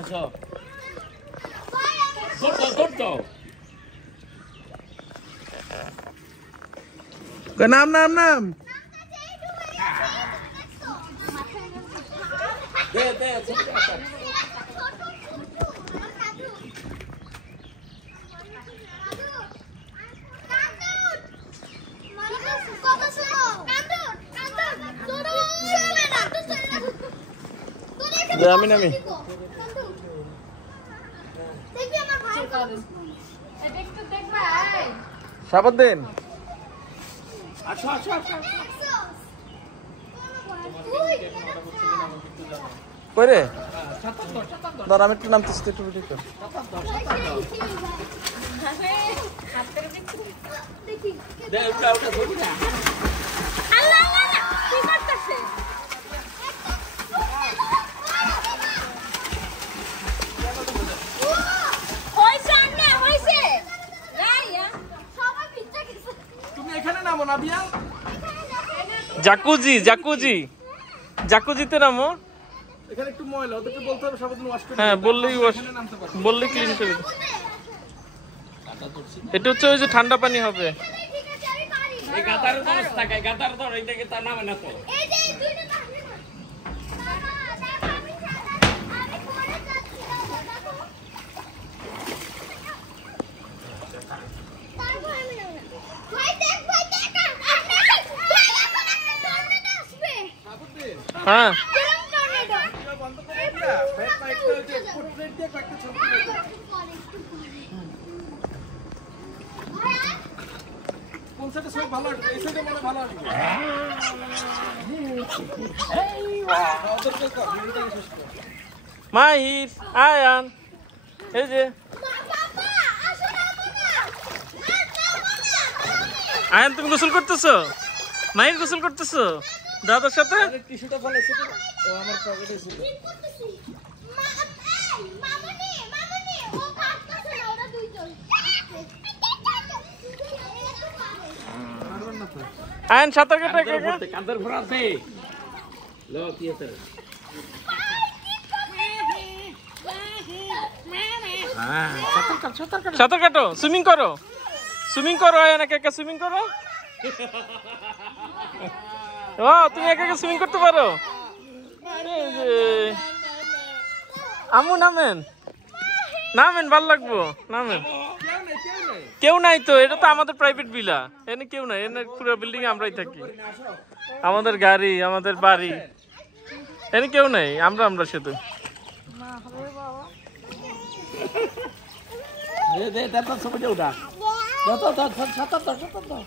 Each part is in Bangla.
আসো করতো নাম নাম নাম দে দে আমি নামি সাবধান আসো আসো আসো কই রে দাঁড়া আমি একটু নামতেছি একটু ভিডিও কর দে উঠা উঠা ধরি না আল্লাহ আল্লাহ কি করতেছে হইছে না হইছে রাইয়া সবাই পিছে গেছে তুমি এখানে নামো না বিয়া জাকুজি জাকুজি জাকুজিতে নামো এখানে একটু ময়লা ওদেরকে বলতে হবে সাবধান ওয়াশ করে হ্যাঁ বললেই ওয়াশ নামতে পারবে বললেই ক্লিন করে দেবে এটা হচ্ছে ওই যে ঠান্ডা পানি হবে এই গাতার ধর থাকায় গাতার ধর এইটাকে তা নামে না তো এই যে দুইটা পানি না বাবা আমি পরে যাচ্ছি দেখো তারপর আমি না ভাই দেখ ভাই ভাই এখন একটা টর্নেডো আসবে হ্যাঁ কিরকম টর্নেডো বন্ধ করে দিয়া ভাই একটা হচ্ছে ফুটপ্রিন্ট দিয়ে কয়েকটা ছবি কোন সাইডে সব ভালো আসবে এই সাইডে মনে ভালো আসবে ওদেরকে কর ভিডিওটা শেষ কর মাহির আয়ান এই যে আয়ান তুমি গোসল করতেছো মাহির গোসল করতেছো দাদার সাথে আরে টিস্যুটা ফেলে এসে ও আমার পকেটে ছিল মামনি ও কাটতেছে না ওরা দুইজন পারবেন না তো আয়ান সাঁতার কাটা কে কে? কাদের ভরা আছে লো কি আছে হ্যাঁ সাঁতার কাটো সুইমিং করো আয়ান একা একা সুইমিং করো ও তুমি একা একা সুইমিং করতে পারো এই যে আমু নামেন ভাল লাগবো নামেন কেউ নাই তো এটা তো আমাদের প্রাইভেট ভিলা এনে কেউ নাই এনে পুরো বিল্ডিং আমরাই থাকি আমাদের গাড়ি আমাদের বাড়ি এনে কেউ নাই আমরা শুধু দে দে তার ছবি উঠা দাও দাও সাতার দাও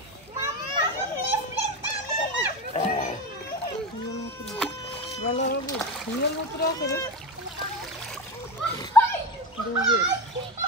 মামা